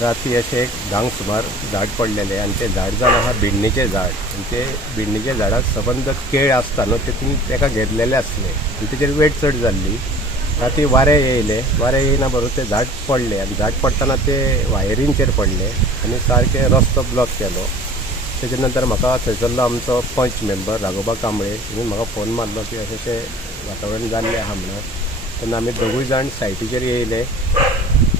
रात्री असे एक 10 सुमार झाड पडलेले आणि ते झाड जावन आहा भिंडणीचे झाड आणि ते भिंडणीच्या झाडाक सबंद केळ आसता न्हू तेतून तेका घेतलेले असले आणि तेचेर वेट चड जाल्ली. राती वारे येयले, वारे येयना बरोबर ते झाड पडले आणि झाड पडटाना ते वायरींचेर पडले आणि सारके रस्तो ब्लॉक केलो. तेजे नंतर म्हाका थंयसरलो आमचो पंच मेंबर राघोबा कांबळे हिणें म्हाका फोन मारलो की अशें वातावरण जाल्लें आहा म्हणून. तेन्ना आमी दोगूय जाण सायटीचेर येयले,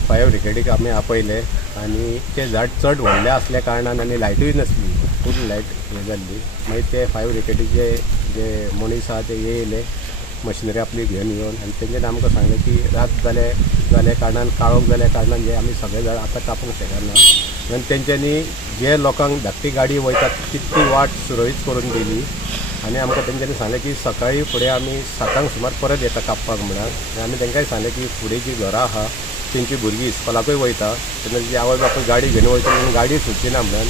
फायर ब्रिगेडीक आमी आपयले आणि ते झाड चड व्हडलें असल्या कारणान आनी लायटूय नासली, फूल लायट हे जाल्ली. मागीर ते फायर ब्रिगेडीचे जे मनीस आहा ते येयले मशिनरी आपली घेवन येवन आणि तेंच्यानी आमकां सांगलें की रात जाल्या कारणान काळोख जाल्या कारणान जे आमी सगळे झाड आतां कापूंक शकना. आनी तेंच्यांनी जे लोकांक धाकटी गाडी वयतात ती वाट सुरळीत करून दिली आणि आमकां तेंच्यांनी सांगलें की सकाळीं फुडें आमी 7 सुमार परत येता कापपाक म्हणून. आनी आमी तांकांय सांगलें की फुडें जी घरां आहा तेंची भुरगीं इस्कॉलाकूय वयता तेन्ना जी आवय बापूय गाडी घेवन वयता म्हणून गाडी सुटची ना म्हणून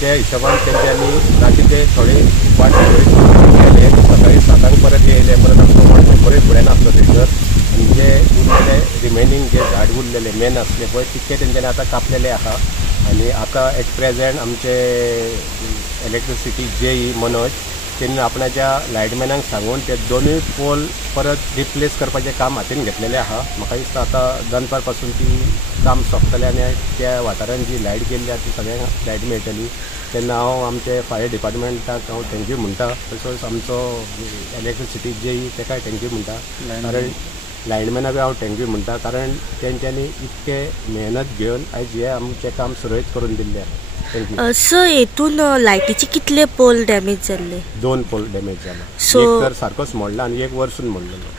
त्या हिशोबान तेंच्यांनी रातीचे थोडी वाट गेले. सकाळीं 7 परत येयले. परत आमचो व्हड मेंबरूय फुडें आसलो थंयसर आनी जे उरलेले रिमेनींग जे झाड उरलेले मेन आसले पळय तितके तेंच्यांनी आतां कापलेले आहा. आणि आता एट प्रेझेंट आमचे इलेक्ट्रिसिटी जेई मनोज त्यांनी आपणाच्या लायटमॅनांक सांगून ते दोनूय पोल परत रिप्लेस करपाचें काम हातीन घेतलेलें आहा. म्हाका दिसता आतां दनपार पासून ती काम सोंपतलें आनी त्या वाठारांत जी लायट गेल्ली आहा ती सगळ्यांक लायट मेळटली. तेन्ना हांव आमचे फायर डिपार्टमेंटाक हांव थँक्यू म्हणटा. तसोच आमचो इलेक्ट्रिसिटी जेई ताकाय थँक्यू म्हणटा. कारण लायनमॅनाकूय हांव थँक्यू म्हणटा कारण तेंच्यांनी इतके मेहनत घेवन आयज हे आमचें काम सुरळीत करून दिल्लें आहा. थँक्यू. सर हेतून लायटीचे कितले पोल डॅमेज जाल्ले? 2 पोल डॅमेज जाला. एक तर सारकोच मोडला आणि एक वरसून मोडलेलो.